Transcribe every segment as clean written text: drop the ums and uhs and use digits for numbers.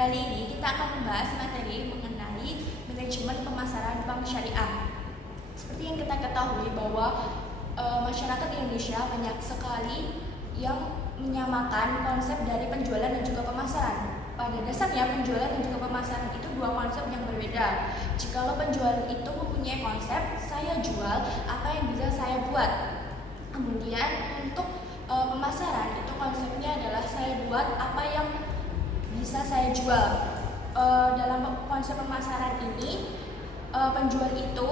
Kali ini kita akan membahas materi mengenai manajemen pemasaran bank syariah. Seperti yang kita ketahui bahwa masyarakat Indonesia banyak sekali yang menyamakan konsep dari penjualan dan juga pemasaran. Pada dasarnya penjualan dan juga pemasaran itu dua konsep yang berbeda. Jikalau penjualan itu mempunyai konsep, saya jual apa yang bisa saya buat. Kemudian untuk pemasaran itu konsepnya adalah saya buat apa yang bisa saya jual. Dalam konsep pemasaran ini, penjual itu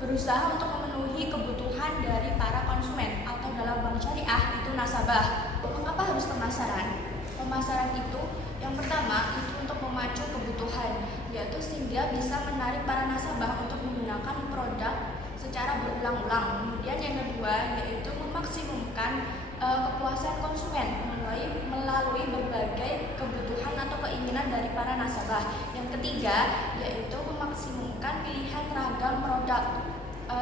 berusaha untuk memenuhi kebutuhan dari para konsumen atau dalam bank syariah itu nasabah. Mengapa harus pemasaran? Pemasaran itu yang pertama itu untuk memacu kebutuhan, yaitu sehingga bisa menarik para nasabah untuk menggunakan produk secara berulang-ulang. Kemudian yang kedua yaitu memaksimumkan kepuasan konsumen melalui berbagai kebutuhan atau keinginan dari para nasabah. Yang ketiga yaitu memaksimumkan pilihan ragam produk.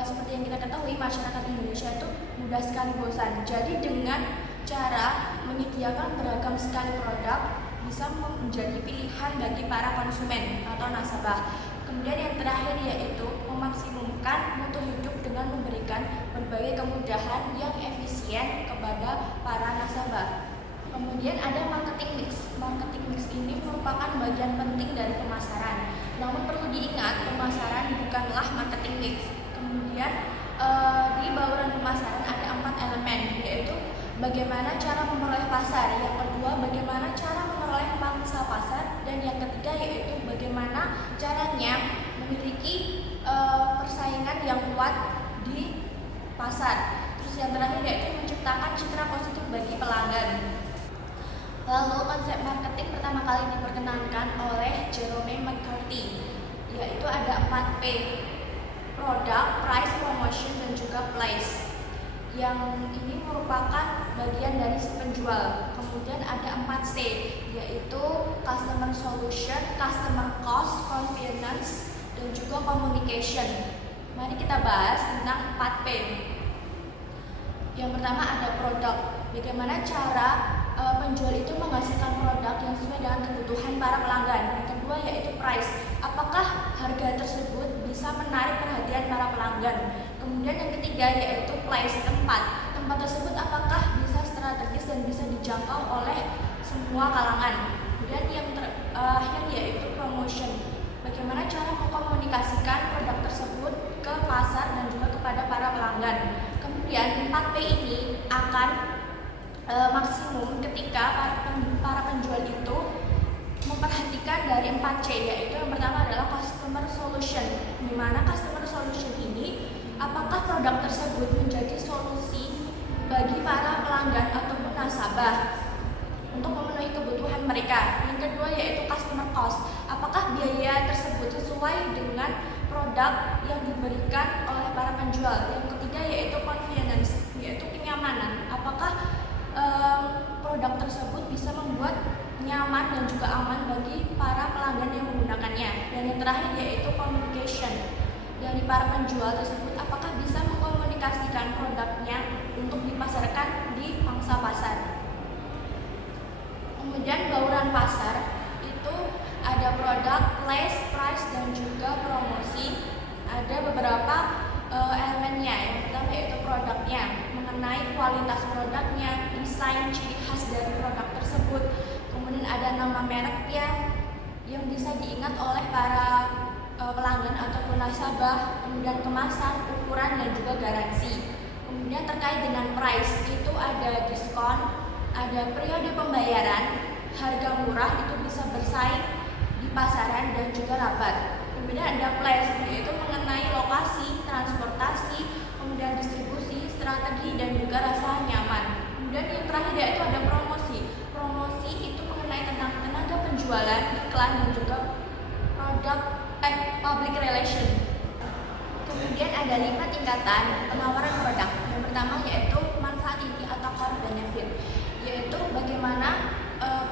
Seperti yang kita ketahui, masyarakat Indonesia itu mudah sekali bosan. Jadi dengan cara menyediakan beragam sekali produk bisa menjadi pilihan bagi para konsumen atau nasabah. Kemudian yang terakhir yaitu memaksimumkan mutu hidup dengan memberikan berbagai kemudahan yang efisien kepada para nasabah. Kemudian ada marketing mix. Marketing mix ini merupakan bagian penting dari pemasaran. Namun perlu diingat, pemasaran bukanlah marketing mix. Kemudian di bauran pemasaran ada 4 elemen, yaitu bagaimana cara memperoleh pasar, yang kedua bagaimana cara memperoleh pangsa pasar, dan yang ketiga yaitu bagaimana caranya memiliki persaingan yang kuat di pasar. Terus yang terakhir yaitu menciptakan citra positif bagi pelanggan. Lalu konsep marketing pertama kali diperkenalkan oleh Jerome McCarthy, yaitu ada 4P: product, price, promotion, dan juga place. Yang ini merupakan bagian dari si penjual. Kemudian ada 4C, yaitu customer solution, customer cost, convenience, dan juga communication. Mari kita bahas tentang 4P. Yang pertama ada produk. Bagaimana cara penjual itu menghasilkan produk yang sesuai dengan kebutuhan para pelanggan. Yang kedua yaitu price. Apakah harga tersebut bisa menarik perhatian para pelanggan. Kemudian yang ketiga yaitu place, tempat. Tempat tersebut apakah bisa strategis dan bisa dijangkau oleh semua kalangan. Kemudian yang terakhir yaitu promotion. Bagaimana cara mengkomunikasikan produk tersebut ke pasar dan juga kepada para pelanggan. Kemudian 4P ini akan maksimum ketika para penjual itu memperhatikan dari 4C, yaitu yang pertama adalah customer solution, di mana customer solution ini apakah produk tersebut menjadi solusi bagi para pelanggan ataupun nasabah untuk memenuhi kebutuhan mereka. Yang kedua yaitu customer cost, apakah biaya tersebut sesuai dengan produk yang diberikan oleh para penjual. Yang ketiga yaitu convenience, yaitu kenyamanan, apakah produk tersebut bisa membuat nyaman dan juga aman bagi para pelanggan yang menggunakannya. Dan yang terakhir yaitu communication, dari para penjual tersebut apakah bisa mengkomunikasikan produknya untuk dipasarkan di pangsa pasar. Kemudian bauran pasar itu ada produk, place, price, dan juga promosi. Ada beberapa elemennya. Yang pertama yaitu produknya, mengenai kualitas produknya, desain, ciri khas dari produk tersebut. Kemudian ada nama mereknya yang bisa diingat oleh para pelanggan ataupun nasabah. Kemudian kemasan, ukuran, dan juga garansi. Kemudian terkait dengan price itu ada diskon, ada periode pembayaran, harga murah itu bisa bersaing di pasaran, dan juga rabat. Kemudian ada place, yaitu mengenai lokasi, transportasi, kemudian distribusi, strategi, dan juga rasa nyaman. Kemudian yang terakhir yaitu ada promosi. Promosi itu mengenai tentang tenaga penjualan, iklan, dan juga produk public relation. Kemudian ada 5 tingkatan penawaran produk. Yang pertama yaitu manfaat inti atau core benefit, yaitu bagaimana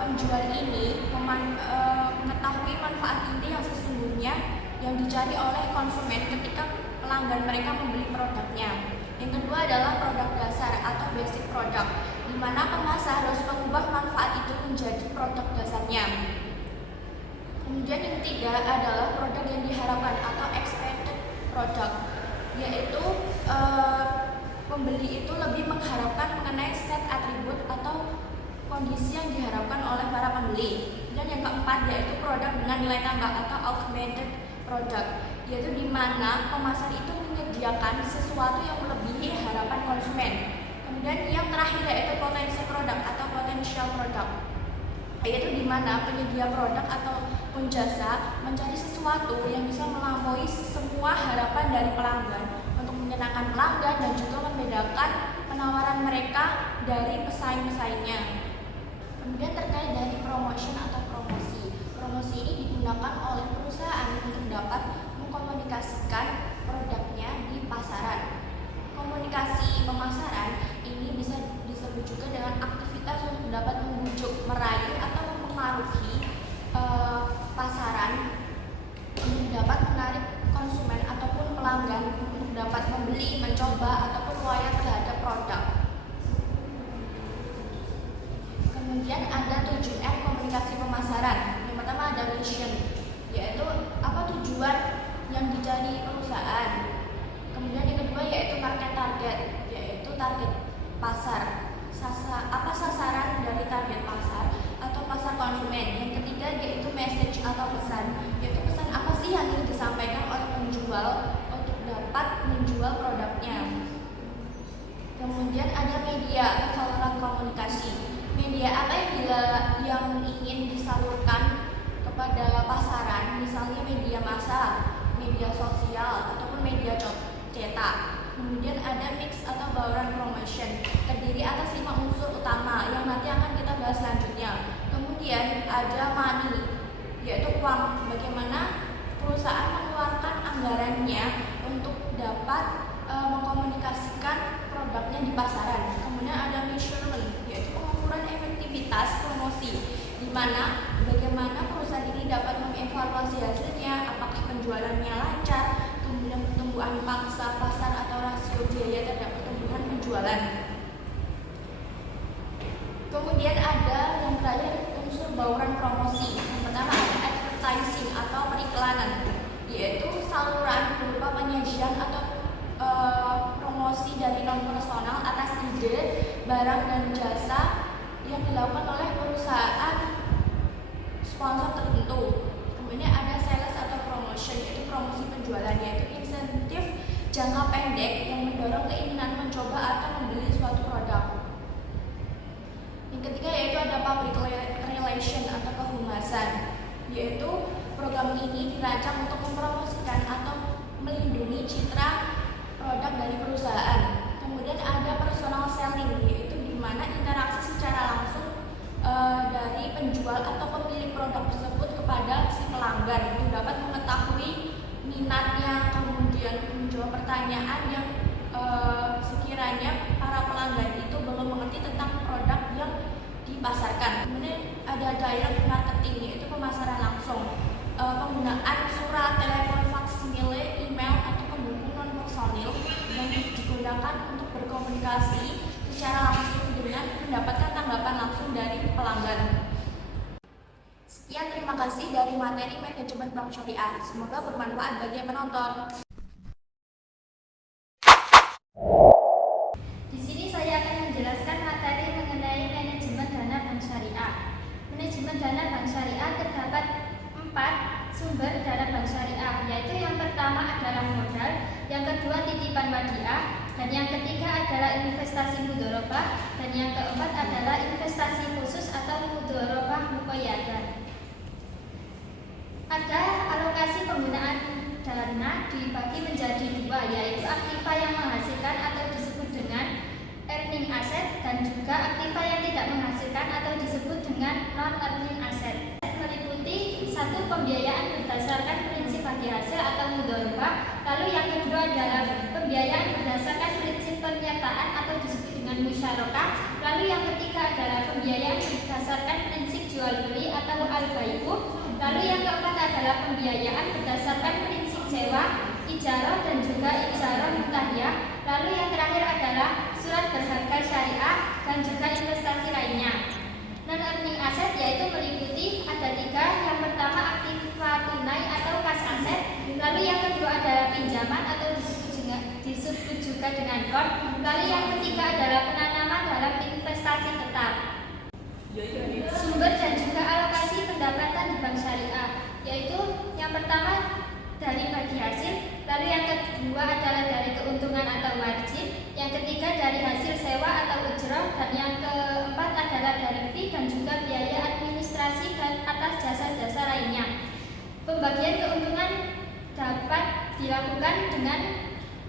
penjual ini mengetahui manfaat inti yang sesungguhnya yang dicari oleh konsumen ketika pelanggan mereka membeli produknya. Yang kedua adalah produk dasar atau basic product, di mana pengasah harus mengubah manfaat itu menjadi produk dasarnya. ketiga adalah produk yang diharapkan atau expected product, yaitu pembeli itu lebih mengharapkan mengenai set atribut atau kondisi yang diharapkan oleh para pembeli. Dan yang keempat yaitu produk dengan nilai tambah atau augmented product, yaitu di mana pemasar itu menyediakan sesuatu yang melebihi harapan konsumen. Kemudian yang terakhir yaitu potensi produk atau potential product, yaitu di mana penyedia produk ataupun jasa mencari sesuatu yang bisa melampaui semua harapan dari pelanggan untuk menyenangkan pelanggan dan juga membedakan penawaran mereka dari pesaing-pesaingnya. Kemudian terkait dari promotion atau promosi. Promosi ini digunakan oleh perusahaan untuk dapat mengkomunikasikan produknya di pasaran. Komunikasi pemasaran ini bisa disebut juga dengan aktivitas untuk dapat membujuk, merayu atau mempengaruhi pasaran untuk dapat menarik konsumen ataupun pelanggan untuk dapat membeli, mencoba ataupun loyal terhadap produk. Kemudian ada 7M komunikasi pemasaran. Yang pertama ada mission, yaitu apa tujuan yang dicari perusahaan. Kemudian yang kedua yaitu market target, yaitu target pasar. Apa sasaran dari target pasar atau pasar konsumen. Yang ketiga yaitu message atau pesan, yaitu pesan apa sih yang ingin disampaikan oleh penjual untuk dapat menjual produknya. Kemudian ada media atau saluran komunikasi. Media apa yang ingin disalurkan kepada pasaran, misalnya media massa, media sosial ataupun media cetak. Kemudian ada mix atau bauran promotion, terdiri atas 5 unsur utama yang nanti akan kita bahas selanjutnya. Kemudian ada money, yaitu uang, bagaimana perusahaan mengeluarkan anggarannya untuk dapat mengkomunikasikan produknya di pasaran. Kemudian ada measurement, yaitu pengukuran efektivitas promosi, di mana bagaimana perusahaan ini dapat mengevaluasi hasilnya, apakah penjualannya lancar, kemudian pertumbuhan pangsa pasar atau rasio biaya terhadap pertumbuhan penjualan. Kemudian ada yang terakhir unsur bauran promosi. Yang pertama ada advertising atau periklanan, yaitu saluran berupa penyajian atau promosi dari non-personal atas ide, barang dan jasa yang dilakukan oleh perusahaan sponsor tertentu. Kemudian ada sales atau promotion, yaitu promosi penjualan, yaitu insentif jangka pendek yang mendorong keinginan mencoba atau membeli suatu produk. Yang ketiga yaitu ada public relation atau kehumasan, yaitu program ini dirancang untuk mempromosikan atau melindungi citra produk dari perusahaan. Kemudian ada personal selling, yaitu di mana interaksi secara langsung dari penjual atau pemilik produk tersebut kepada si pelanggan untuk dapat mengetahui minatnya, kemudian menjawab pertanyaan yang sekiranya para pelanggan itu belum mengerti tentang produk yang dipasarkan. Kemudian ada direct marketing, yaitu pemasaran langsung, penggunaan surat, telepon, faksimile, email atau pendukung non personil yang digunakan untuk berkomunikasi secara langsung dengan mendapatkan tanggapan langsung dari pelanggan. Sekian, terima kasih dari materi manajemen bank syariah. Semoga bermanfaat bagi yang menonton. Di sini saya akan menjelaskan materi mengenai manajemen dana bank syariah. Manajemen dana bank syariah terdapat 4 sumber dana bank syariah, yaitu yang pertama adalah modal, yang kedua titipan wadiah, dan yang ketiga adalah investasi mudharabah, dan yang keempat adalah investasi khusus atau mudharabah muqayyadah. Ada alokasi penggunaan dana dibagi menjadi 2, yaitu aktiva yang menghasilkan atau disebut dengan earning asset, dan juga aktiva yang tidak menghasilkan atau disebut dengan non earning asset. Meliputi 1. Pembiayaan berdasarkan prinsip bagi hasil atau mudharabah. Lalu yang kedua adalah pembiayaan berdasarkan prinsip penyertaan atau disebut dengan musyarakah. Lalu yang ketiga adalah pembiayaan berdasarkan prinsip jual beli atau al-bai'u. Lalu yang keempat adalah pembiayaan berdasarkan prinsip sewa, ijarah dan juga ijarah mutahiyah. Lalu yang terakhir adalah surat berharga syariah dan juga investasi lainnya. Non earning asset yaitu meliputi ada 3. Yang pertama aktiva Lalu yang kedua adalah pinjaman atau disebut juga dengan KOR. Lalu yang ketiga adalah penanaman dalam investasi tetap. Sumber dan juga alokasi pendapatan di bank syariah, yaitu yang pertama dari bagi hasil, lalu yang kedua adalah dari keuntungan atau margin, yang ketiga dari hasil sewa atau ujrah, dan yang keempat adalah dari fee dan juga biaya administrasi dan atas jasa-jasa lainnya. Pembagian keuntungan dapat dilakukan dengan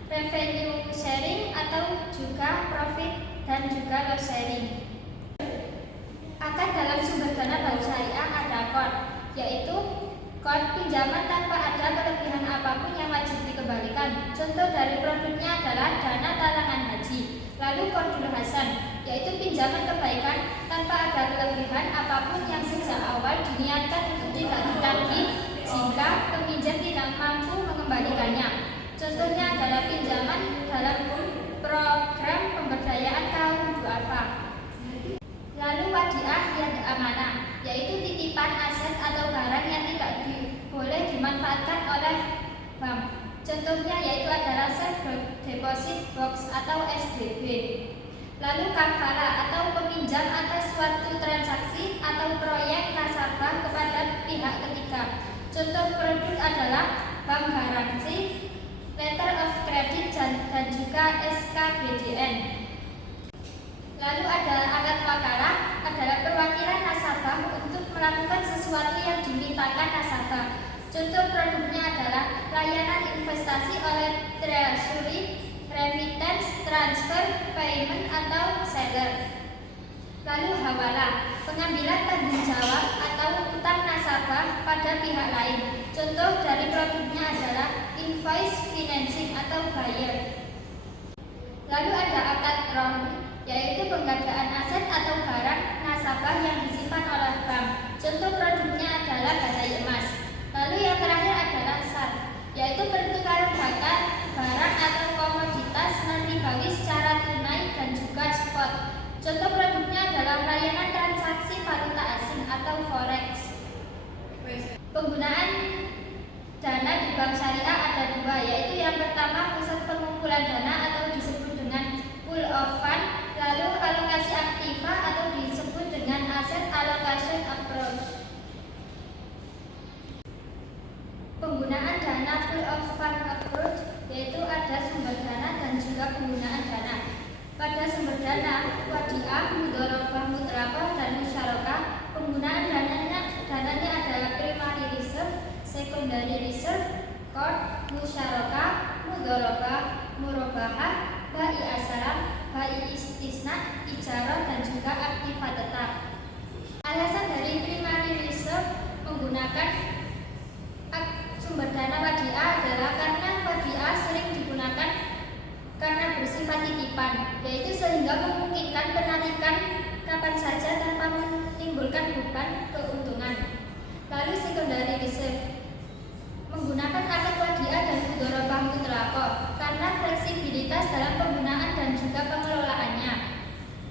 revenue sharing atau juga profit dan juga loss sharing. Akan dalam sumber dana bank syariah ada KOR, yaitu KOR pinjaman tanpa ada kelebihan apapun yang wajib dikembalikan. Contoh dari produknya adalah dana talangan haji. Lalu Qardul Hasan, yaitu pinjaman kebaikan tanpa ada kelebihan apapun yang sejak awal diniatkan untuk tidak ditagih jika peminjam tidak mampu mengembalikannya. Contohnya adalah pinjaman dalam program pemberdayaan kaum duafa. Lalu wadiah yang amanah, yaitu titipan aset atau barang yang tidak boleh dimanfaatkan oleh bank. Contohnya yaitu adalah safe deposit box atau SDB. Lalu kafalah atau peminjam atas suatu transaksi atau proyek nasabah kepada pihak ketiga. Contoh produk adalah bank garansi, letter of credit dan juga SKBDN. Lalu ada alat wakalah, adalah perwakilan nasabah untuk melakukan sesuatu yang dimintakan nasabah. Contoh produknya adalah layanan investasi oleh treasury, remittance, transfer, payment atau seller. Lalu hawalah, pengambilan tanggung jawab atau utang nasabah pada pihak lain. Contoh dari produknya adalah invoice financing atau buyer. Lalu ada akad ron, yaitu penggadaan aset atau barang nasabah yang disimpan oleh bank. Contoh produknya adalah gadai emas. Lalu yang terakhir adalah SAR, yaitu pertukaran barang atau komoditas non-ribawi secara tunai dan juga spot. Contoh produknya adalah layanan transaksi valuta asing atau forex. Penggunaan dana di bank syariah ada dua, yaitu yang pertama pusat pengumpulan dana atau disebut dengan pool of fund. Lalu alokasi aktiva atau disebut dengan asset allocation approach. Penggunaan dana pool of fund approach, yaitu ada sumber dana dan juga penggunaan dana. Pada sumber dana, wadiah, mudharabah, mutlaqah, dan musyarakah, penggunaan dananya adalah primary reserve, secondary reserve, KOR, musyarakah, mudharabah, murabahah, bai asalam, bai istisna, ijarah, dan juga aktiva tetap. Alasan dari primary reserve menggunakan sumber dana wadiah adalah karena wadiah sering digunakan karena bersifat titipan, yaitu sehingga memungkinkan penarikan kapan saja tanpa menimbulkan beban keuntungan. Lalu secondary reserve menggunakan akad wadiah dan mudharabah mutlaqah karena fleksibilitas dalam penggunaan dan juga pengelolaannya.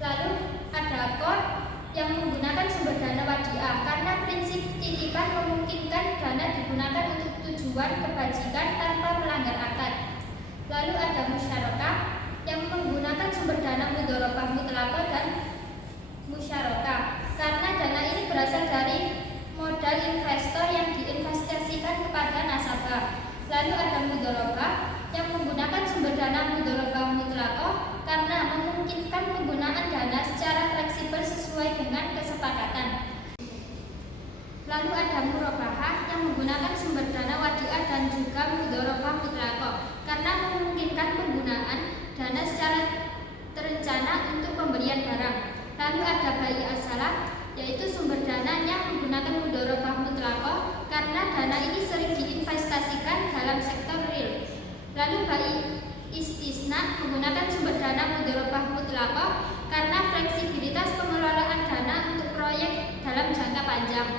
Lalu ada KOR yang menggunakan sumber dana wadiah karena prinsip titipan memungkinkan dana digunakan untuk tujuan kebajikan tanpa melanggar akad. Lalu ada musyarakah yang menggunakan sumber dana mudharabah mutlaqah dan musyarakah karena dana ini berasal dari modal investor yang diinvestasikan kepada nasabah. Lalu ada mudharabah yang menggunakan sumber dana mudharabah mutlaqah karena memungkinkan penggunaan dana secara fleksibel sesuai dengan kesepakatan. Lalu ada murabahah yang menggunakan sumber dana wadiah dan juga mudharabah mutlaqah karena memungkinkan penggunaan dana secara terencana untuk pembelian barang. Lalu ada bai asalam, yaitu sumber dananya menggunakan mudharabah mutlaqah karena dana ini sering diinvestasikan dalam sektor real. Lalu bai istisna menggunakan sumber dana mudharabah mutlaqah karena fleksibilitas pengelolaan dana untuk proyek dalam jangka panjang.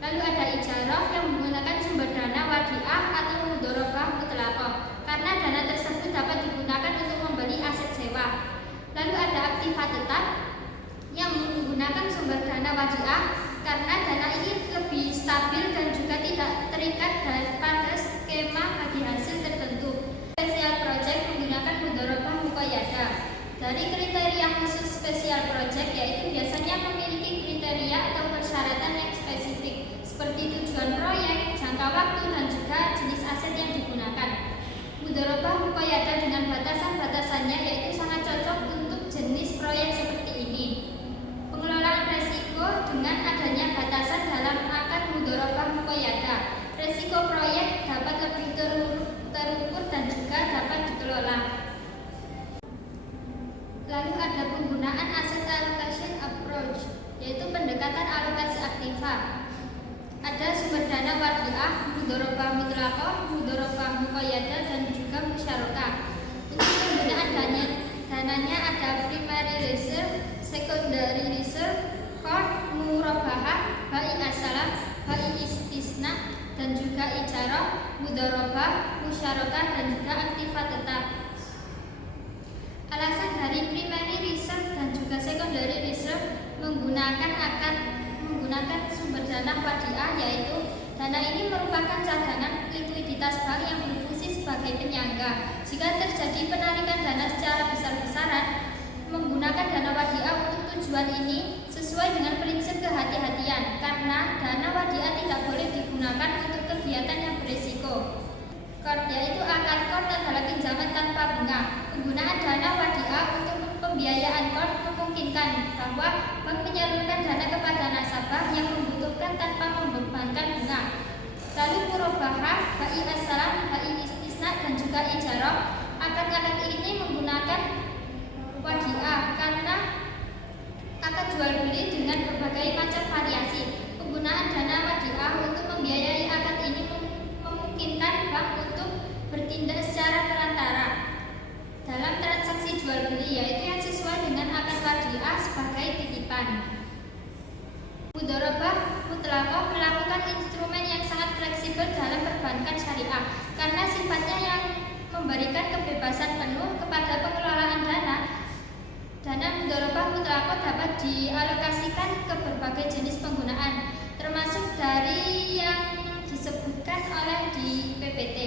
Lalu ada ijarah yang menggunakan sumber dana wadiah atau mudharabah mutlaqah karena dana tersebut dapat digunakan untuk membeli aset sewa. Lalu ada aktiva tetap yang menggunakan sumber dana wadiah karena dana ini lebih stabil dan juga tidak terikat pada skema bagi Dari kriteria khusus special project yaitu biasanya memiliki kriteria atau persyaratan yang spesifik seperti tujuan proyek, jangka waktu, dan juga jenis aset yang digunakan. Mudharabah muqayyadah dengan batasan-batasannya yaitu sangat cocok untuk jenis proyek seperti ini. Pengelolaan resiko dengan adanya batasan dalam akad mudharabah muqayyadah. Resiko proyek dapat lebih terukur dan juga dapat dikelola. Lalu ada penggunaan asset allocation approach, yaitu pendekatan alokasi aktiva. Ada sumber dana wadiah, mudharabah mutlaqah, mudharabah muqayyadah, dan juga musyarakah. Untuk penggunaan dananya ada primary reserve, secondary reserve, core, murabahah, bai asalah, bai istisna, dan juga ijarah, mudharabah, musyarakah, dan juga aktiva tetap. Alasan dari primary reserve dan juga secondary reserve menggunakan sumber dana wadiah, yaitu dana ini merupakan cadangan likuiditas bank yang berfungsi sebagai penyangga. Jika terjadi penarikan dana secara besar-besaran, menggunakan dana wadiah untuk tujuan ini sesuai dengan prinsip kehati-hatian, karena dana wadiah tidak boleh digunakan untuk kegiatan yang berisiko. Core, yaitu akad core adalah pinjaman tanpa bunga. Penggunaan dana wadiah untuk pembiayaan core memungkinkan bahwa bank menyalurkan dana kepada nasabah yang membutuhkan tanpa membebankan bunga. Lalu murabahah, bai asalam, bai istisna, dan juga ijarah. Akad-akad ini menggunakan wadiah karena akad jual beli dengan berbagai macam variasi. Penggunaan dana wadiah untuk membiayai akad ini memungkinkan bank untuk bertindak secara perantara dalam transaksi jual beli, yaitu yang sesuai dengan akad wadiah sebagai titipan. Mudharabah mutlaqah melakukan instrumen yang sangat fleksibel dalam perbankan syariah karena sifatnya yang memberikan kebebasan penuh kepada pengelolaan dana. Dana mudharabah mutlaqah dapat dialokasikan ke berbagai jenis penggunaan, termasuk dari yang disebutkan oleh di PPT.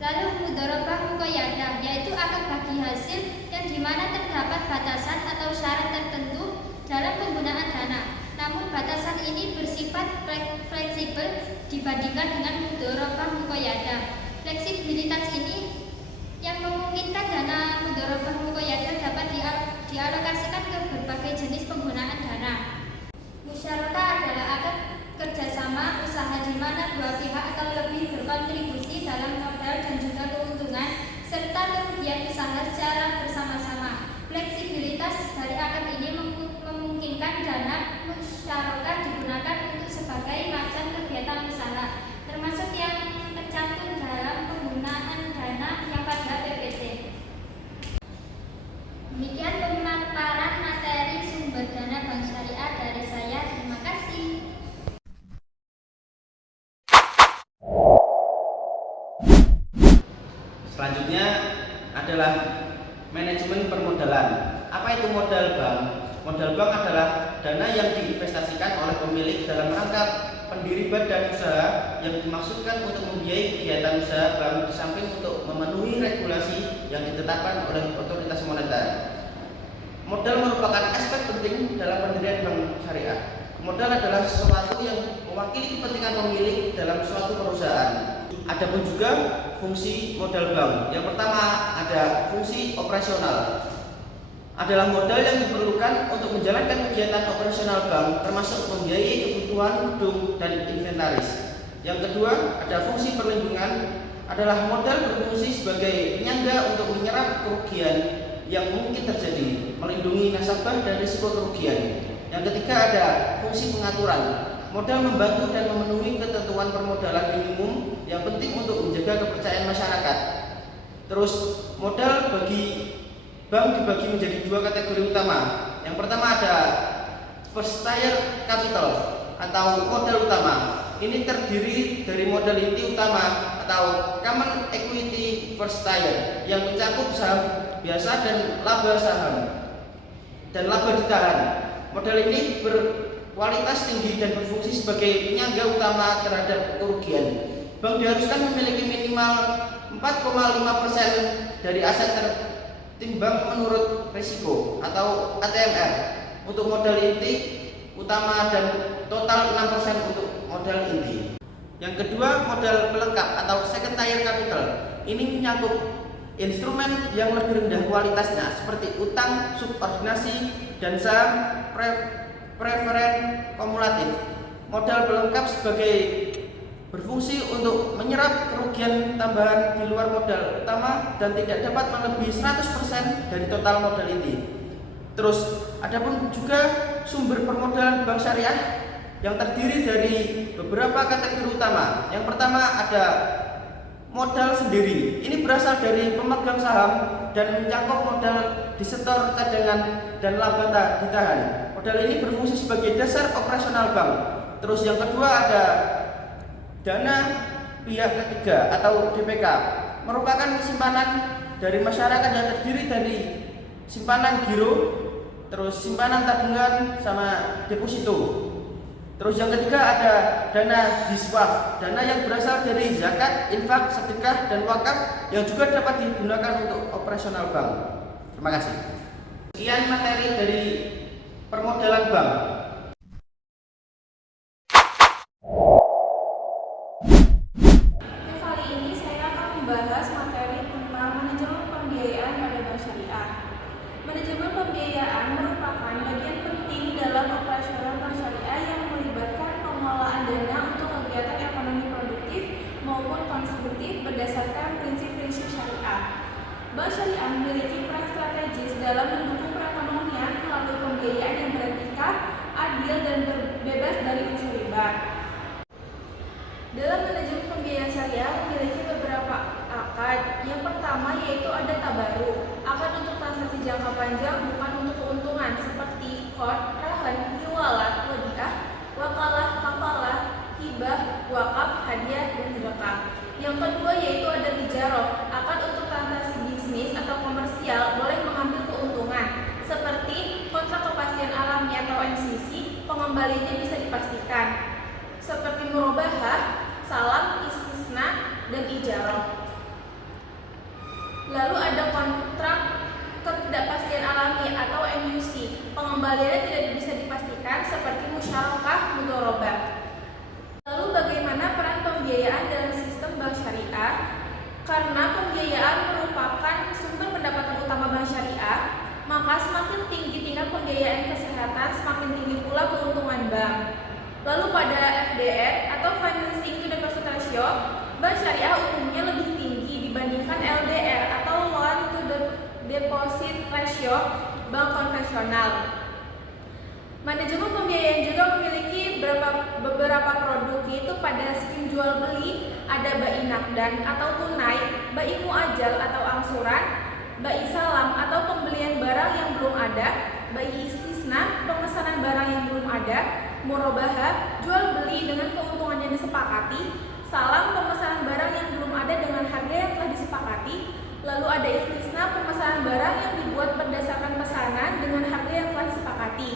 Lalu mudharabah muqayyadah, yaitu akad bagi hasil yang dimana terdapat batasan atau syarat tertentu dalam penggunaan dana. Namun batasan ini bersifat fleksibel dibandingkan dengan mudharabah muqayyadah. Fleksibilitas ini yang memungkinkan dana mudharabah muqayyadah dapat dialokasikan ke berbagai jenis penggunaan dana. Musyarakah adalah akad kerjasama usaha di mana dua pihak atau lebih berkontribusi dalam modal dan juga keuntungan serta kerugian usaha secara bersama-sama. Fleksibilitas dari akad ini memungkinkan dana musyarakah digunakan untuk sebagai macam kegiatan usaha, termasuk yang tercantum dalam penggunaan dana yang pada PPT. Demikian pemaparan materi sumber dana Bank Syariah dari saya. Terima kasih. Selanjutnya adalah manajemen permodalan. Apa itu modal bank? Modal bank adalah dana yang diinvestasikan oleh pemilik dalam rangka pendiri badan usaha yang dimaksudkan untuk membiayai kegiatan usaha bank di samping untuk memenuhi regulasi yang ditetapkan oleh otoritas moneter. Modal merupakan aspek penting dalam pendirian bank syariah. Modal adalah sesuatu yang mewakili kepentingan pemilik dalam suatu perusahaan. Adapun juga fungsi modal bank. Yang pertama ada fungsi operasional. Adalah modal yang diperlukan untuk menjalankan kegiatan operasional bank, termasuk membiayai kebutuhan gedung dan inventaris. Yang kedua ada fungsi perlindungan. Adalah modal berfungsi sebagai penyangga untuk menyerap kerugian yang mungkin terjadi, melindungi nasabah dan risiko kerugian. Yang ketiga ada fungsi pengaturan. Modal membantu dan memenuhi ketentuan permodalan minimum yang penting untuk menjaga kepercayaan masyarakat. Terus modal bagi bank dibagi menjadi dua kategori utama. Yang pertama ada first tier capital atau modal utama. Ini terdiri dari modal inti utama atau common equity first tier yang mencakup saham biasa dan laba saham dan laba ditahan. Modal ini berkualitas tinggi dan berfungsi sebagai penyangga utama terhadap kerugian. Bank diharuskan memiliki minimal 4,5% dari aset tim bank menurut risiko atau ATMR untuk modal inti utama dan total 6% untuk modal inti. Yang kedua, modal pelengkap atau second tier capital. Ini menyangkut instrumen yang lebih rendah kualitasnya seperti utang subordinasi dan saham preferen kumulatif. Modal pelengkap sebagai berfungsi untuk menyerap kerugian tambahan di luar modal utama dan tidak dapat melebihi 100% dari total modal inti. Terus, adapun juga sumber permodalan bank syariah yang terdiri dari beberapa kategori utama. Yang pertama ada modal sendiri. Ini berasal dari pemegang saham dan mencangkup modal di setor cadangan dan laba ditahan. Modal ini berfungsi sebagai dasar operasional bank. Terus yang kedua ada dana pihak ketiga atau DPK, merupakan simpanan dari masyarakat yang terdiri dari simpanan giro, terus simpanan tabungan sama deposito. Terus yang ketiga ada dana hiswaf, dana yang berasal dari zakat, infak, sedekah, dan wakaf yang juga dapat digunakan untuk operasional bank. Terima kasih. Sekian materi dari permodalan bank. Kali ini saya akan membahas materi tentang manajemen pembiayaan pada bank syariah. Manajemen pembiayaan merupakan bagian penting dalam operasional bank syariah yang melibatkan pengelolaan dana untuk kegiatan ekonomi produktif maupun konsumtif berdasarkan prinsip-prinsip syariah. Bank syariah memiliki peran strategis dalam mendukung perekonomian melalui pembiayaan yang beretika, adil, dan bebas dari unsur riba. Dalam manajemen pembiayaan syariah memiliki beberapa akad. Yang pertama yaitu ada tabaruk, akad untuk transaksi jangka panjang bukan untuk keuntungan seperti qard, rahan, hiwalah, wadiah, wakalah, kafalah, hibah, wakaf, hadiah, dan sedekah. Yang kedua yaitu ada tijaroh, akad untuk transaksi bisnis atau komersial boleh mengambil keuntungan seperti kontrak kepastian alami atau NCC, pengembaliannya bisa dipastikan seperti murabahah, salam, istisna, dan ijarah. Lalu ada kontrak ketidakpastian alami atau MUC, pengembaliannya tidak bisa dipastikan seperti musyarakah, mudharabah. Lalu bagaimana peran pembiayaan dalam sistem bank syariah? Karena pembiayaan merupakan sumber pendapatan utama bank syariah, maka semakin tinggi tingkat pembiayaan kesehatan, semakin tinggi pula keuntungan bank. Lalu pada FDR atau financing to deposit ratio, bank syariah umumnya lebih tinggi dibandingkan LDR atau loan to deposit ratio bank konvensional. Manajemen pembiayaan juga memiliki beberapa produk, yaitu pada skim jual beli ada bai nakdan atau tunai, bai muajal atau angsuran, bai salam atau pembelian barang yang belum ada, bai istisna pemesanan barang yang belum ada, murabahah jual beli dengan keuntungan yang disepakati, salam pemesanan barang yang belum ada dengan harga yang telah disepakati, lalu ada istisna pemesanan barang yang dibuat berdasarkan pesanan dengan harga yang telah disepakati.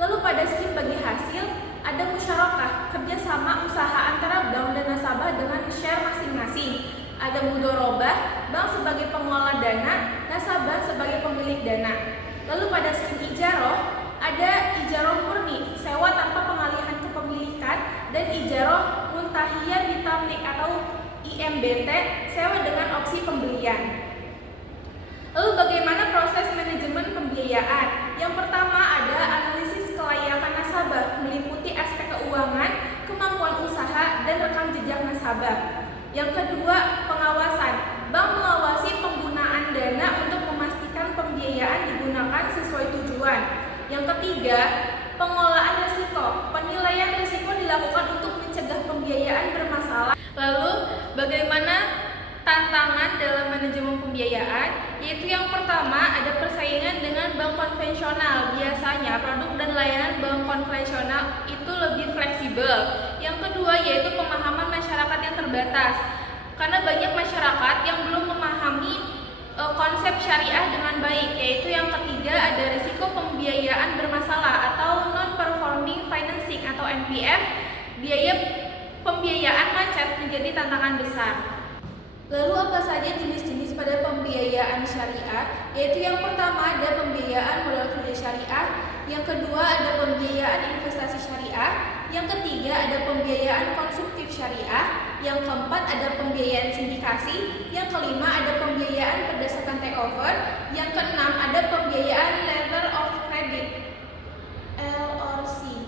Lalu pada skim bagi hasil ada musyarakah, kerjasama usaha antara bank dan nasabah dengan share masing-masing. Ada mudharabah, bank sebagai pengelola dana, nasabah sebagai pemilik dana. Lalu pada skim ijaroh ada ijaroh murni, sewa tanpa pengalihan kepemilikan, dan ijaroh muntahiyah bitamlik atau IMBT, sewa dengan opsi pembelian. Lalu bagaimana proses manajemen pembiayaan? Yang pertama ada analisis kelayakan nasabah, meliputi aspek keuangan, kemampuan usaha, dan rekam jejak nasabah. Yang kedua, pengawasan. Bank mengawasi penggunaan dana untuk memastikan pembiayaan digunakan sesuai tujuan. Yang ketiga, pengelolaan risiko. Penilaian risiko dilakukan untuk mencegah pembiayaan bermasalah. Lalu, bagaimana tantangan dalam manajemen pembiayaan? Yaitu yang pertama ada persaingan dengan bank konvensional. Biasanya produk dan layanan bank konvensional itu lebih fleksibel. Yang kedua yaitu pemahaman masyarakat yang terbatas. Karena banyak masyarakat yang belum memahami konsep syariah dengan baik. Yaitu yang ketiga ada risiko pembiayaan bermasalah atau non-performing financing atau NPF. Biaya pembiayaan macet menjadi tantangan besar. Lalu apa saja jenis-jenis pada pembiayaan syariah? Yaitu yang pertama ada pembiayaan modal kerja syariah, yang kedua ada pembiayaan investasi syariah, yang ketiga ada pembiayaan konsumtif syariah, yang keempat ada pembiayaan sindikasi, yang kelima ada pembiayaan berdasarkan takeover, yang keenam ada pembiayaan letter of credit (LOC).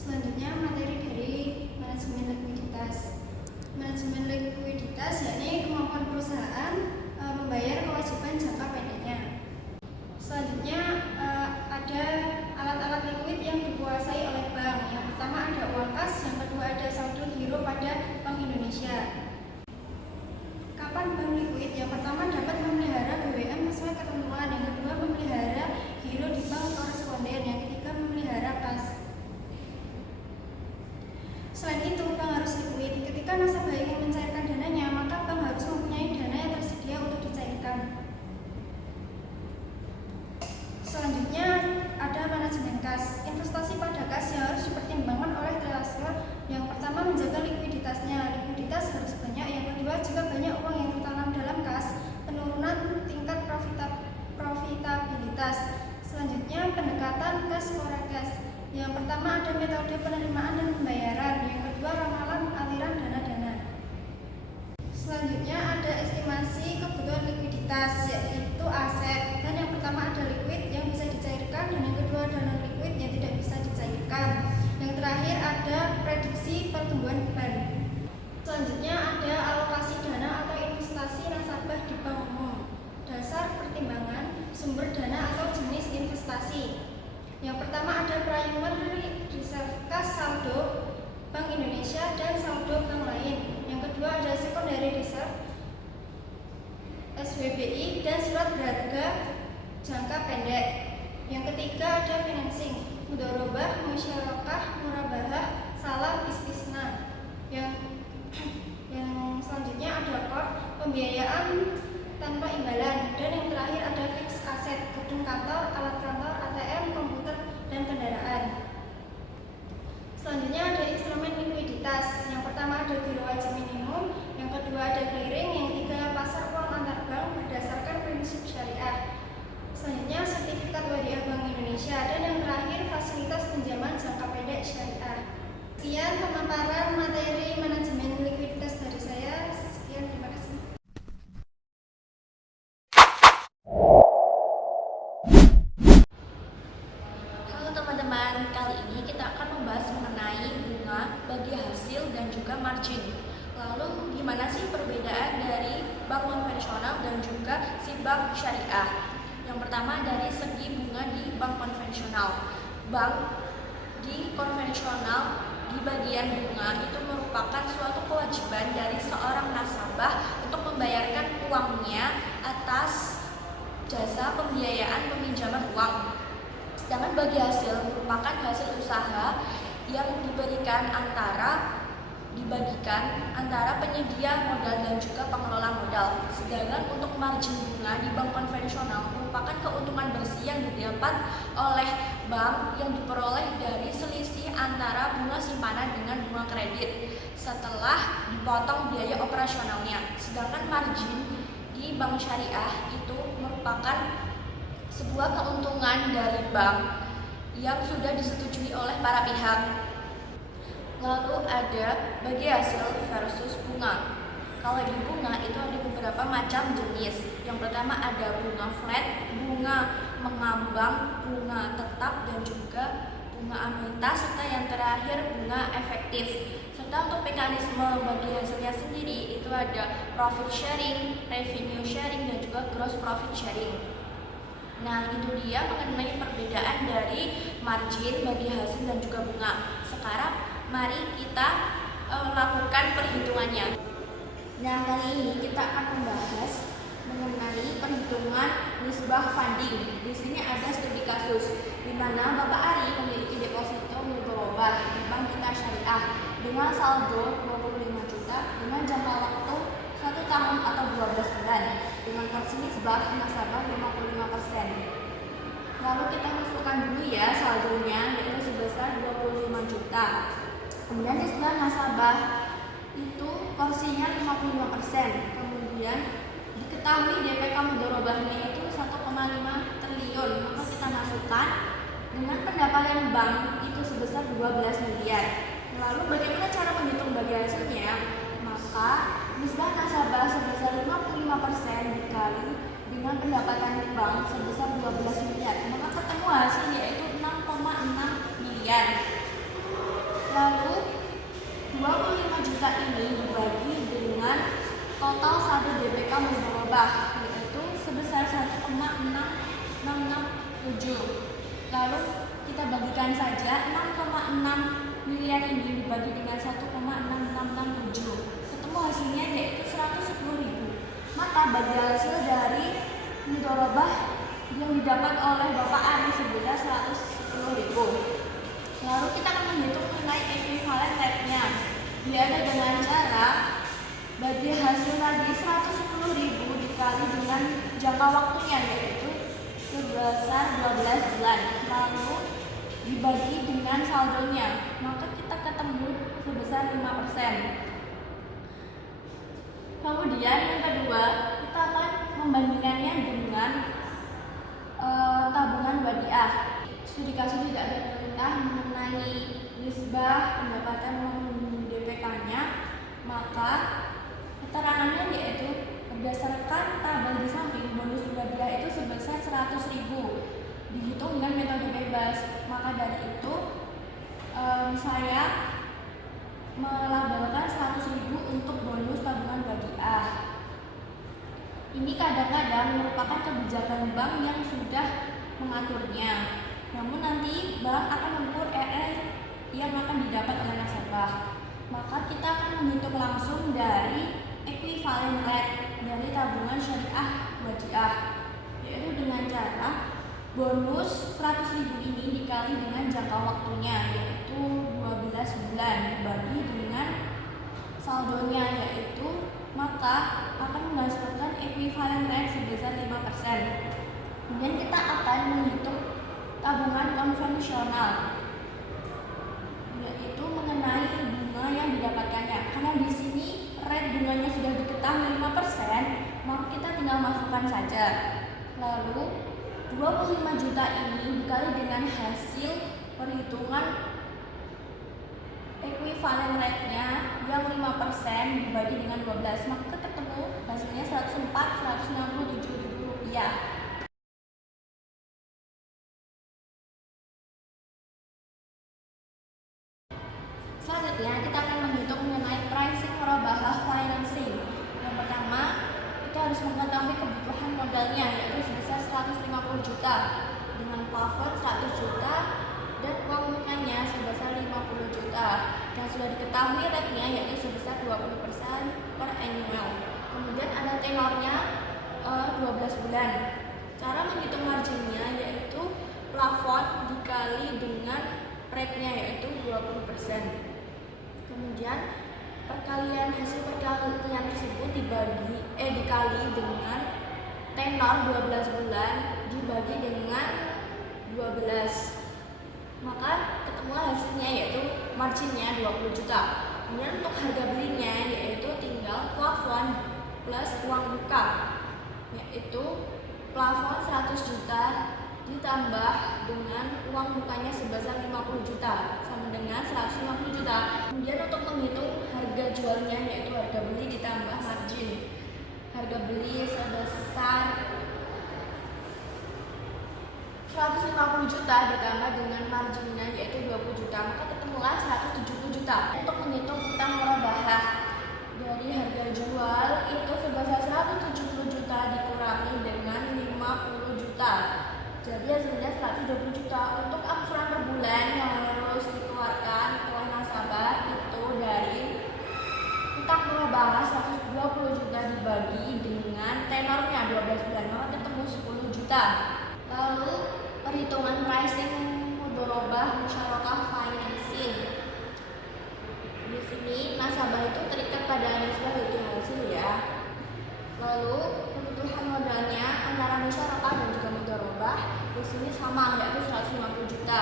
Selanjutnya materi dari manajemen likuiditas. Manajemen likuiditas yakni kemampuan perusahaan membayar kewajiban jangka pendeknya. Selanjutnya ada alat-alat likuid yang dikuasai oleh bank. Yang pertama ada uang kas, yang kedua ada saldo giro pada Bank Indonesia. Kapan bank likuid? Yang pertama dapat memelihara BWM sesuai ketentuan, yang kedua memelihara giro di bank koresponden, yang ketiga memelihara kas. Selain itu, bank harus likuid. Ketika nasabah ingin mencairkan dananya, maka bank harus mempunyai dana yang tersedia untuk dicairkan. Selanjutnya ada manajemen kas. Investasi pada kas yang harus dipertimbangkan oleh trader. Yang pertama menjaga likuiditasnya. Likuiditas harus banyak. Yang kedua, jika banyak uang yang tertanam dalam kas, penurunan tingkat profitabilitas. Selanjutnya pendekatan kas forecast. Yang pertama ada metode penerimaan dan pembayaran. Yang kedua ramalan aliran dana-dana. Selanjutnya ada estimasi kebutuhan likuiditas, yaitu aset. Dan yang pertama ada liquid yang bisa dicairkan, dan yang kedua ada non liquid yang tidak bisa dicairkan. Yang terakhir ada prediksi pertumbuhan beban. Selanjutnya ada alokasi dana atau investasi nasabah di bank umum. Dasar pertimbangan sumber dana atau jenis investasi. Yang pertama ada primary reserve cash saldo Bank Indonesia dan saldo bank lain. Yang kedua ada secondary reserve SWBI dan surat berharga jangka pendek. Yang ketiga ada financing, mudharabah, musyarakah, murabahah, salam, istisna. Yang selanjutnya ada core, pembiayaan tanpa imbalan, dan yang terakhir ada fixed asset, gedung kantor, alat kantor, ATM, komputer, dan kendaraan. Selanjutnya ada instrumen likuiditas. Yang pertama ada giro wajib minimum, yang kedua ada clearing, yang ketiga pasar uang antar bank berdasarkan prinsip syariah. Selanjutnya sertifikat wadiah Bank Indonesia, dan yang terakhir fasilitas pinjaman jangka pendek syariah. Sekian pemaparan materi manajemen likuiditas dari saya. Sekian, terima kasih. Halo teman-teman, kali ini kita akan membahas mengenai bunga, bagi hasil, dan juga margin. Lalu gimana sih perbedaan dari bank konvensional dan juga si bank syariah? Yang pertama dari segi bunga di bank konvensional. Bank di konvensional di bagian bunga itu merupakan suatu kewajiban dari seorang nasabah untuk membayarkan uangnya atas jasa pembiayaan peminjaman uang. Sedangkan bagi hasil merupakan hasil usaha yang dibagikan antara penyedia modal dan juga pengelola modal. Sedangkan untuk margin bunga di bank konvensional merupakan keuntungan bersih yang didapat oleh bank yang diperoleh dari selisih antara bunga simpanan dengan bunga kredit setelah dipotong biaya operasionalnya. Sedangkan margin di bank syariah itu merupakan sebuah keuntungan dari bank yang sudah disetujui oleh para pihak. Lalu ada bagi hasil versus bunga. Kalau di bunga itu ada beberapa macam jenis. Yang pertama ada bunga flat, bunga mengambang, bunga tetap, dan juga bunga anuitas, serta yang terakhir bunga efektif. Serta untuk mekanisme bagi hasilnya sendiri itu ada profit sharing, revenue sharing, dan juga gross profit sharing. Nah, itu dia mengenai perbedaan dari margin, bagi hasil, dan juga bunga. Sekarang mari kita lakukan perhitungannya. Nah, kali ini kita akan membahas mengenai perhitungan nisbah funding. Di sini ada studi kasus di mana Bapak Ari memiliki deposito mudharabah di Bank Kita Syariah dengan saldo 25 juta dengan jangka waktu 1 tahun atau 12 bulan dengan porsi nisbah nasabah 55%. Lalu kita masukkan dulu ya saldonya, yaitu sebesar sebesar 25 juta. Kemudian nisbah nasabah itu porsinya 55%. Kemudian diketahui DPK mudharabahnya itu 1,5 triliun, maka kita masukkan dengan pendapatan bank itu sebesar 12 miliar. Lalu bagaimana cara menghitung bagi hasilnya? Maka nisbah nasabah sebesar 55% dikali dengan pendapatan bank sebesar 12 miliar, maka ketemu hasilnya yaitu 6,6 miliar. Lalu 25 juta ini dibagi dengan total saldo DPK mudharabah yaitu sebesar 1,6667. Lalu kita bagikan saja 6,6 miliar ini dibagi dengan 1,6667. Ketemu hasilnya yaitu 110.000. Maka bagi hasil dari mudharabah yang didapat oleh Bapak Ari sebesar 110.000. Lalu kita akan menghitung mengenai equivalent rate-nya. Dia ada dengan cara bagi hasil tadi 110.000 dikali dengan jangka waktunya yaitu sebesar 12 bulan. Lalu dibagi dengan saldonya, maka kita ketemu sebesar 5%. Kemudian yang kedua, kita akan membandingkannya dengan tabungan wadiah. Studi kasus tidak ada perintah mengenai nisbah pendapatan maupun DPK-nya, maka keterangannya yaitu berdasarkan tabel di samping bonus wadiah itu sebesar 100.000 dihitung dengan metode bebas. Maka dari itu saya melabelkan 100.000 untuk bonus tabungan wadiah. Ini kadang-kadang merupakan kebijakan bank yang sudah mengaturnya. Namun nanti bank akan mengukur yang akan didapat oleh nasabah. Maka kita akan menghitung langsung dari equivalent rate dari tabungan syariah wadiah, yaitu dengan cara bonus 100.000 ini dikali dengan jangka waktunya yaitu 12 bulan dibagi dengan saldonya yaitu, maka akan menghasilkan equivalent rate sebesar 5%. Kemudian kita akan menghitung tabungan konvensional yaitu mengenai bunga yang didapatkannya. Karena di sini rate bunganya sudah diketahui 5%, maka kita tinggal masukkan saja. Lalu 25 juta ini dikali dengan hasil perhitungan equivalent rate-nya yang 5% dibagi dengan 12, maka ketemu hasilnya 104.167.000 rupiah. Selanjutnya kita akan menghitung mengenai pricing murabahah financing. Yang pertama, kita harus mengetahui kebutuhan modalnya yaitu sebesar 150 juta dengan plafon 100 juta dan uang mukanya sebesar 50 juta. Dan sudah diketahui rate-nya yaitu sebesar 20% per annual. Kemudian ada tenornya 12 bulan. Cara menghitung marginnya yaitu plafon dikali dengan rate-nya yaitu 20%. Kemudian hasil perkalian tersebut dikali dengan tenor 12 bulan dibagi dengan 12, maka ketemulah hasilnya yaitu marginnya 20 juta. Kemudian untuk harga belinya yaitu tinggal plafon plus uang muka yaitu plafon 100 juta ditambah dengan uang mukanya sebesar 50 juta sama dengan 150 juta. Kemudian untuk menghitung harga jualnya yaitu harga beli ditambah margin. Harga beli sebesar 150 juta ditambah dengan marginnya yaitu 20 juta, maka ketemulah 170 juta. Untuk menghitung utang murabahah dari harga jual itu sebesar 170 juta dikurangi dengan 50 juta. Jadi hasilnya 120 juta. Untuk angsuran per bulan yang harus dikeluarkan oleh nasabah itu dari utang murabahah 120 juta dibagi dengan tenornya 12 bulan, maka ketemu 10 juta. Lalu perhitungan pricing mudharabah musyarakah financing. Di sini nasabah itu terikat pada nisbah baitul hasil ya. Lalu kebutuhan modalnya antara musyarakah dan juga mudharabah di sini sama yaitu 150 juta.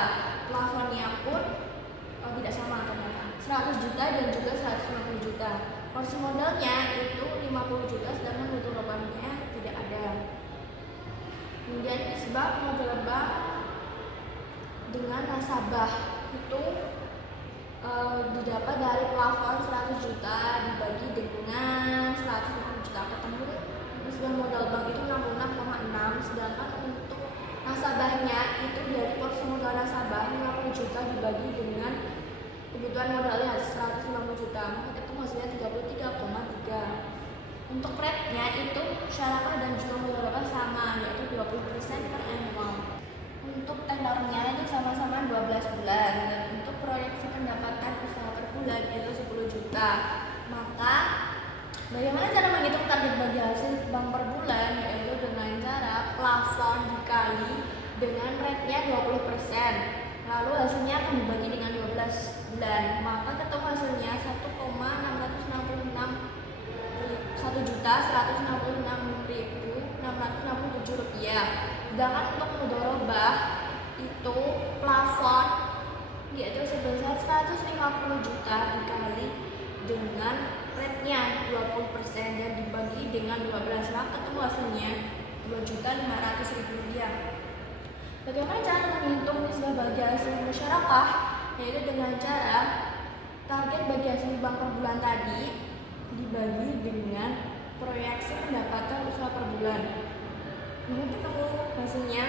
Plafonnya pun 100 juta dan juga 150 juta. Porsi modalnya itu 50 juta sedangkan mutu robahnya tidak ada. Kemudian nisbah modal bank dengan nasabah itu didapat dari plafon 100 juta dibagi dengan 150 juta, ketemu nisbah modal bank itu 66,6, sedangkan untuk nasabahnya itu dari porsi modal nasabah 50 juta dibagi dengan kebutuhan modalnya 150 juta, maka itu hasilnya 33,3. Untuk rate-nya itu syariah dan juga modal sama, yaitu 20% per annual. Untuk tenornya itu sama-sama 12 bulan, dan untuk proyeksi pendapatan usaha per bulan itu 10 juta. Maka bagaimana cara menghitung target bagi hasil bank per bulan, yaitu dengan cara plafon dikali dengan rate-nya 20%, lalu hasilnya akan dibagi dengan 12 bulan, maka ketemu hasilnya 1.166.667 rupiah. Sedangkan untuk mudharabah itu plafon yaitu sebesar 150 juta dikali dengan rate-nya 20% dan dibagi dengan 12, maka ketemu hasilnya 2.500.000 rupiah. Bagaimana cara menghitung nisbah bagi hasil musyarakah? Yaitu dengan cara target bagi hasil bank per bulan tadi dibagi dengan proyeksi pendapatan usaha per bulan. Ini ketemu hasilnya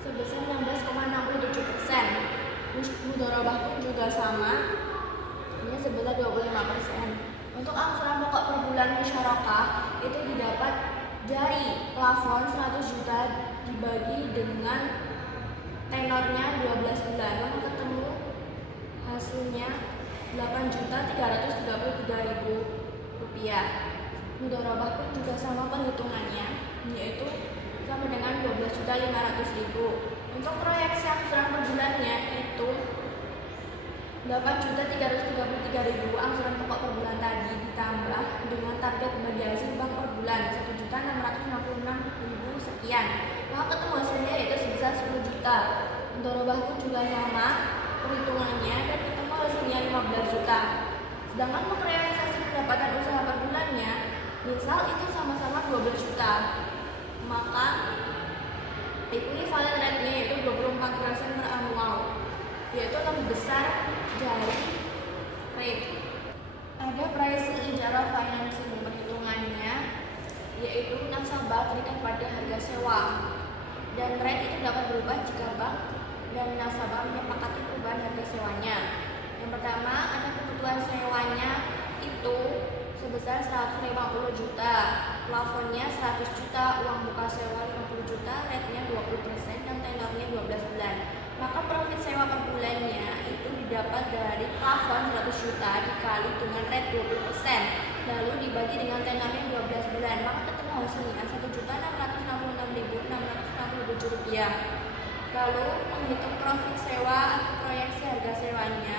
sebesar 16,67%. Mudharabah pun juga sama, ini sebesar 25%. Untuk angsuran pokok per bulan musyarakah itu didapat dari plafon 100 juta dibagi dengan tenornya 12 bulan, maka ketemu hasilnya 8.333.000 rupiah. Mudharabah pun juga sama perhitungannya, yaitu sama dengan 12.500.000. Untuk proyeksi angsuran per bulannya itu 8.333.000 angsuran pokok per bulan tadi ditambah dengan target bagi hasil bank per bulan 1.666.000 sekian, maka ketemu hasilnya yaitu sebesar 10 juta. Mudharabah pun juga sama perhitungannya dan ketemu hasilnya 15 juta. Sedangkan untuk realisasi pendapatan usaha per bulannya, misal itu sama-sama 12 juta, maka equivalent rate-nya yaitu 24% per annual, yaitu lebih besar dari rate. Ada pricing ijarah financing, perhitungannya yaitu nasabah terikat pada harga sewa, dan rate itu dapat berubah jika bank dan nasabah menyepakati perubahan harga sewanya. Yang pertama ada kebutuhan sewanya itu sebesar 150 juta, plafonnya 100 juta, uang muka sewa 50 juta, rate-nya 20% dan tenornya 12 bulan. Maka profit sewa per bulannya itu didapat dari plafon 100 juta dikali dengan rate 20%, lalu dibagi dengan tenornya 12 bulan, maka ketemu hasilnya 1.666.667 rupiah. Lalu menghitung profit sewa atau proyeksi harga sewanya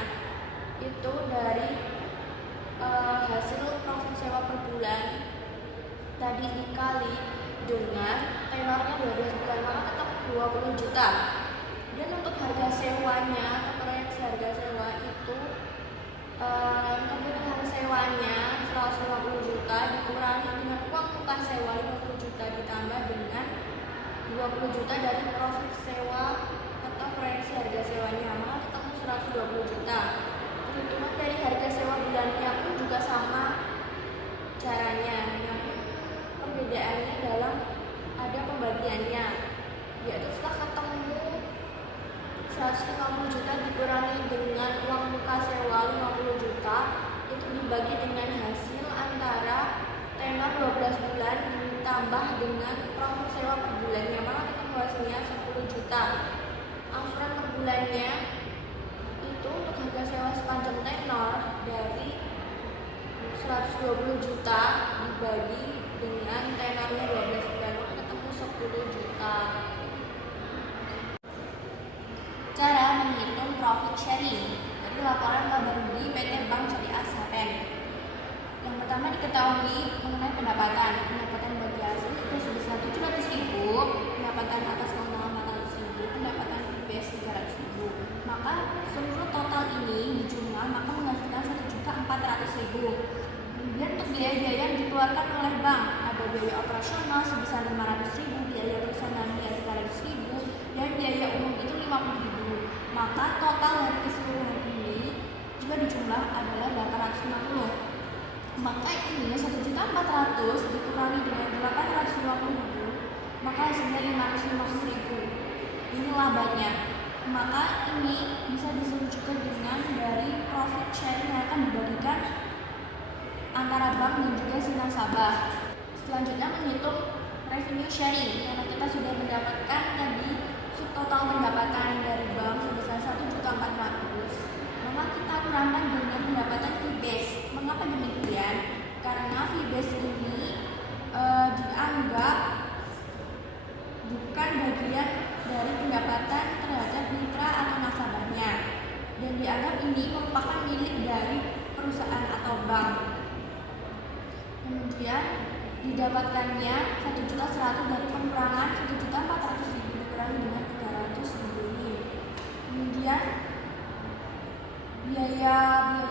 itu dari hasil profit sewa per bulan tadi dikali dengan tenornya 12 bulan, maka ketemu 20 juta. Dan untuk harga sewanya atau proyeksi harga sewa itu kebutuhan sewanya 150 juta dikurangi dengan uang muka sewa 50 juta ditambah dengan 20 juta dari profit sewa atau proyeksi harga sewanya, maka ketemu 120 juta. Perhitungan dari harga sewa bulannya pun juga sama caranya, namun perbedaannya dalam ada pembagiannya, yaitu setelah ketemu 150 juta dikurangi dengan uang muka sewa 50 juta itu dibagi dengan hasil antara tenor 12 bulan ditambah dengan profit sewa per bulannya, maka ketemu hasilnya 10 juta. Angsuran per bulannya itu untuk harga sewa sepanjang tenor dari 120 juta dibagi dengan tenornya 12 bulan, maka ketemu 10 juta. Cara menghitung profit sharing dari laporan laba rugi PT Bank Syariah Sapen. Yang pertama diketahui mengenai pendapatan bagi hasil itu sebesar 700.000, pendapatan atas keuntungan 400.000, pendapatan IPS 300.000. Maka seluruh total ini dijumlah maka menghasilkan 1.400.000. Kemudian untuk biaya-biaya yang dikeluarkan oleh bank, ada biaya operasional sebesar 500.000, biaya personal biaya 300.000, dan biaya umum itu 50.000. Maka total dari keseluruhan ini juga dijumlah adalah 850. Maka ini 1.400.000 dikurangi dengan 850.000, maka hasilnya 550.000. Ini labanya. Maka ini bisa disebut juga dengan dari profit sharing yang akan dibagikan antara bank dan juga si nasabah. Selanjutnya menghitung revenue sharing, karena kita sudah mendapatkan tadi subtotal pendapatan dari bank sebesar 1.400.000, maka kita kurangkan dengan pendapatan fee base. Mengapa demikian? Karena fee base ini dianggap bukan bagian dari pendapatan terhadap mitra atau nasabahnya, dan dianggap ini merupakan milik dari perusahaan atau bank. Kemudian didapatkannya 1.100.000 dari pengurangan 1.400.000 dikurangi dengan 300.000 ini. Kemudian biaya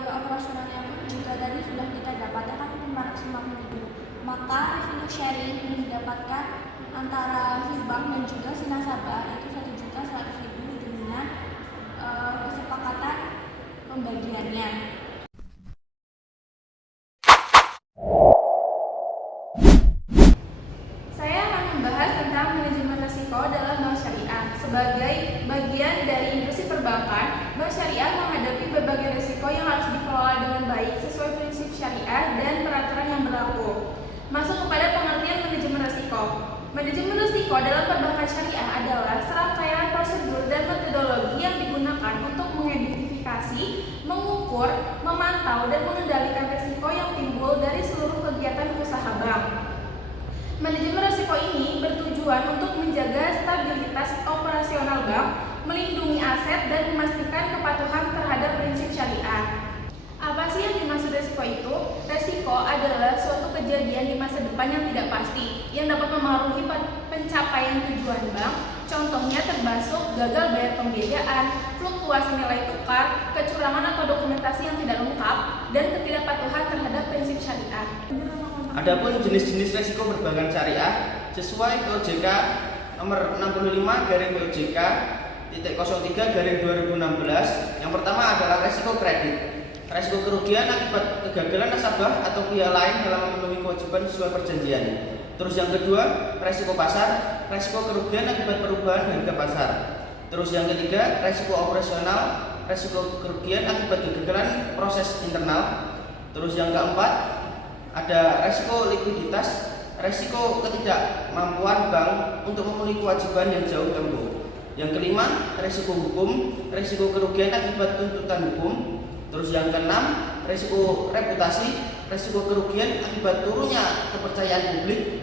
operasionalnya pun juga tadi sudah kita dapatkan 550.000. Maka revenue sharing yang didapatkan antara si bank dan juga si nasabah itu 1.100.000 dengan kesepakatan pembagiannya. Saya akan membahas tentang manajemen risiko dalam bank syariah. Sebagai bagian dari industri perbankan, bank syariah menghadapi berbagai risiko yang harus dikelola dengan baik sesuai prinsip syariah dan peraturan yang berlaku. Masuk kepada pengertian manajemen risiko. Manajemen risiko dalam perbankan syariah adalah serangkaian prosedur dan metodologi yang digunakan untuk mengidentifikasi, mengukur, memantau, dan mengendalikan risiko yang timbul dari seluruh kegiatan usaha bank. Manajemen risiko ini bertujuan untuk menjaga stabilitas operasional bank, melindungi aset, dan memastikan kepatuhan terhadap prinsip syariah. Apa sih yang dimaksud risiko itu? Risiko adalah suatu kejadian di masa depan yang tidak pasti, yang dapat mempengaruhi pencapaian tujuan bank. Contohnya termasuk gagal bayar pembiayaan, fluktuasi nilai tukar, kecurangan atau dokumentasi yang tidak lengkap, dan ketidakpatuhan terhadap prinsip syariah. Adapun jenis-jenis risiko perbankan syariah sesuai OJK nomor 65/OJK.03/2016. Yang pertama adalah risiko kredit. Risiko kerugian akibat kegagalan nasabah atau pihak lain dalam memenuhi kewajiban sesuai perjanjian. Terus yang kedua, risiko pasar, risiko kerugian akibat perubahan harga pasar. Terus yang ketiga, risiko operasional, risiko kerugian akibat kegagalan proses internal. Terus yang keempat, ada risiko likuiditas, risiko ketidakmampuan bank untuk memenuhi kewajiban yang jauh tempuh. Yang kelima, risiko hukum, risiko kerugian akibat tuntutan hukum. Terus yang keenam, risiko reputasi, risiko kerugian akibat turunnya kepercayaan publik.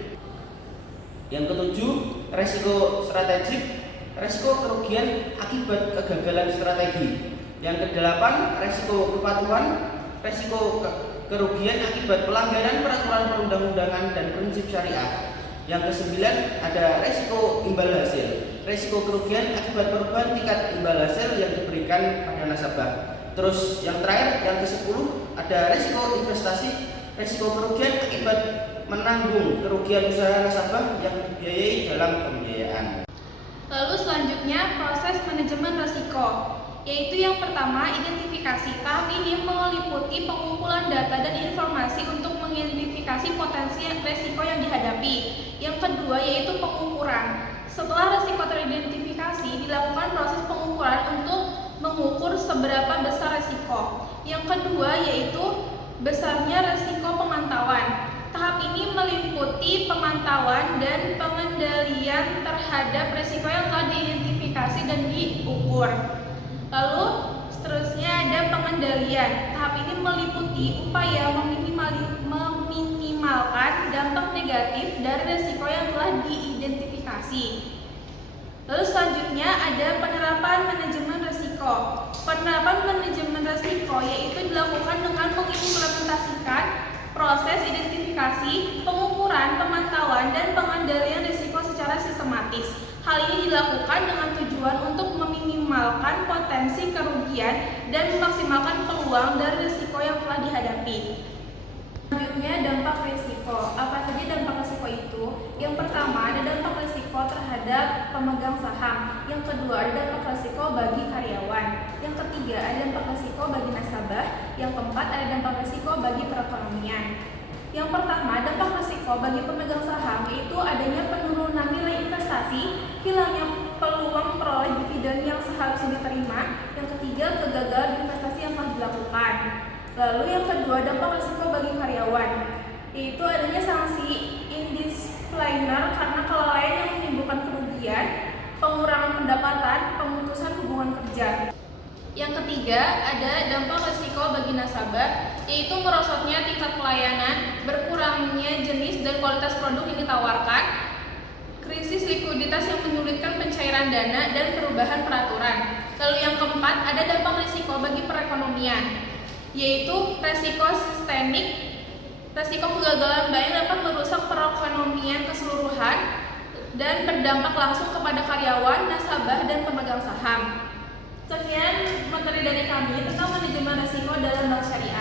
Yang ketujuh, risiko strategik, risiko kerugian akibat kegagalan strategi. Yang kedelapan, risiko kepatuhan, risiko kerugian akibat pelanggaran peraturan perundang-undangan dan prinsip syariah. Yang kesembilan, ada risiko imbal hasil, risiko kerugian akibat perubahan tingkat imbal hasil yang diberikan pada nasabah. Terus yang terakhir, yang ke-10, ada risiko investasi, risiko kerugian akibat menanggung kerugian usaha nasabah yang dibiayai dalam pembiayaan. Lalu selanjutnya proses manajemen risiko, yaitu yang pertama identifikasi. Tahap ini meliputi pengumpulan data dan informasi untuk mengidentifikasi potensi risiko yang dihadapi. Yang kedua yaitu pengukuran. Setelah risiko teridentifikasi, dilakukan proses pengukuran untuk mengukur seberapa besar risiko. Yang kedua yaitu besarnya risiko pemantauan. Tahap ini meliputi pemantauan dan pengendalian terhadap risiko yang telah diidentifikasi dan diukur. Lalu seterusnya ada pengendalian. Tahap ini meliputi upaya meminimalkan dampak negatif dari risiko yang telah diidentifikasi. Lalu selanjutnya ada penerapan manajemen risiko. Penerapan manajemen risiko yaitu dilakukan dengan mengimplementasikan proses identifikasi, pengukuran, pemantauan, dan pengendalian risiko secara sistematis. Hal ini dilakukan dengan tujuan untuk meminimalkan potensi kerugian kerugian dan memaksimalkan peluang dari risiko yang telah dihadapi. Selanjutnya, dampak risiko. Apa saja dampak risiko itu? Yang pertama, ada dampak risiko terhadap pemegang saham. Yang kedua, ada dampak risiko bagi karyawan. Yang ketiga, ada dampak risiko bagi nasabah. Yang keempat, ada dampak risiko bagi perekonomian. Yang pertama, dampak risiko bagi pemegang saham yaitu adanya penurunan nilai investasi, hilangnya peluang peroleh dividen yang seharusnya diterima. Yang ketiga, kegagalan investasi yang telah dilakukan. Lalu yang kedua, dampak risiko bagi karyawan, yaitu adanya sanksi indisipliner karena kelalaian yang menimbulkan kerugian, pengurangan pendapatan, pemutusan hubungan kerja. Yang ketiga, ada dampak risiko bagi nasabah, yaitu merosotnya tingkat pelayanan, berkurangnya jenis dan kualitas produk yang ditawarkan, krisis likuiditas yang menyulitkan pencairan dana, dan perubahan peraturan. Lalu yang keempat, ada dampak risiko bagi perekonomian, yaitu resiko sistemik, resiko kegagalan bank yang dapat merusak perekonomian keseluruhan dan berdampak langsung kepada karyawan, nasabah, dan pemegang saham. Sekian materi dari kami tentang manajemen risiko dalam bank syariah.